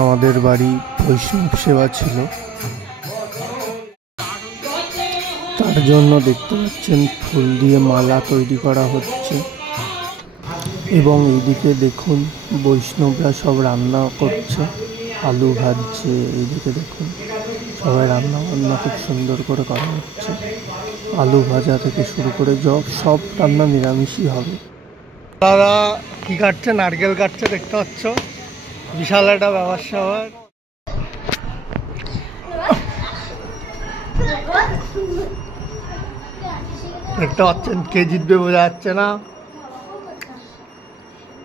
আমাদের বাড়ি বৈষ্ণব সেবা ছিল, তার জন্য দেখতে পাচ্ছেন ফুল দিয়ে মালা তৈরি করা হচ্ছে। এবং এইদিকে দেখুন বৈষ্ণবরা সব রান্না করছে, আলু ভাজছে। এইদিকে দেখুন সবাই রান্না বান্না খুব সুন্দর করে করা হচ্ছে। আলু ভাজা থেকে শুরু করে সব রান্না নিরামিষই হবে। দাদা কি কাটছে? নারকেল কাটছে, দেখতে পাচ্ছ বিশাল একটা ব্যাপার স্যাপার। দেখতে পাচ্ছেন কে জিতবে বোঝা যাচ্ছে না,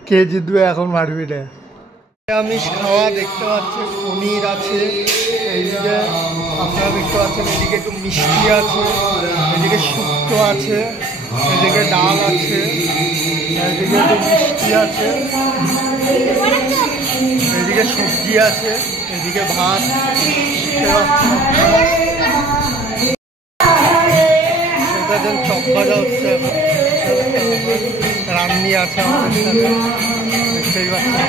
কে জিতবে এখন মারপিটে। নিরামিষ খাওয়া দেখতে পাচ্ছেন, পনির আছে এইদিকে, আপনারা দেখতে পাচ্ছেন এদিকে একটু মিষ্টি আছে, এদিকে শুক্তো আছে, এদিকে ডাল আছে, এদিকে একটু মিষ্টি আছে, এদিকে সবজি আছে, এদিকে ভাত। চপ ভাজা হচ্ছে, রান্নি আছে আমাদের সাথে, দেখতেই পাচ্ছেন।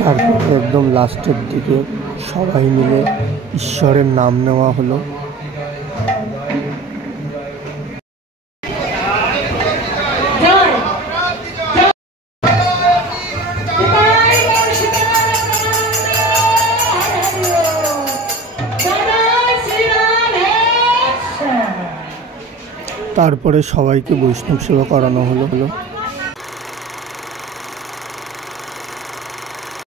তারপরে একদম লাস্টের দিকে সবাই মিলে ঈশ্বরের নাম নেওয়া হলো। তারপরে সবাইকে বৈষ্ণব সেবা করানো হলো।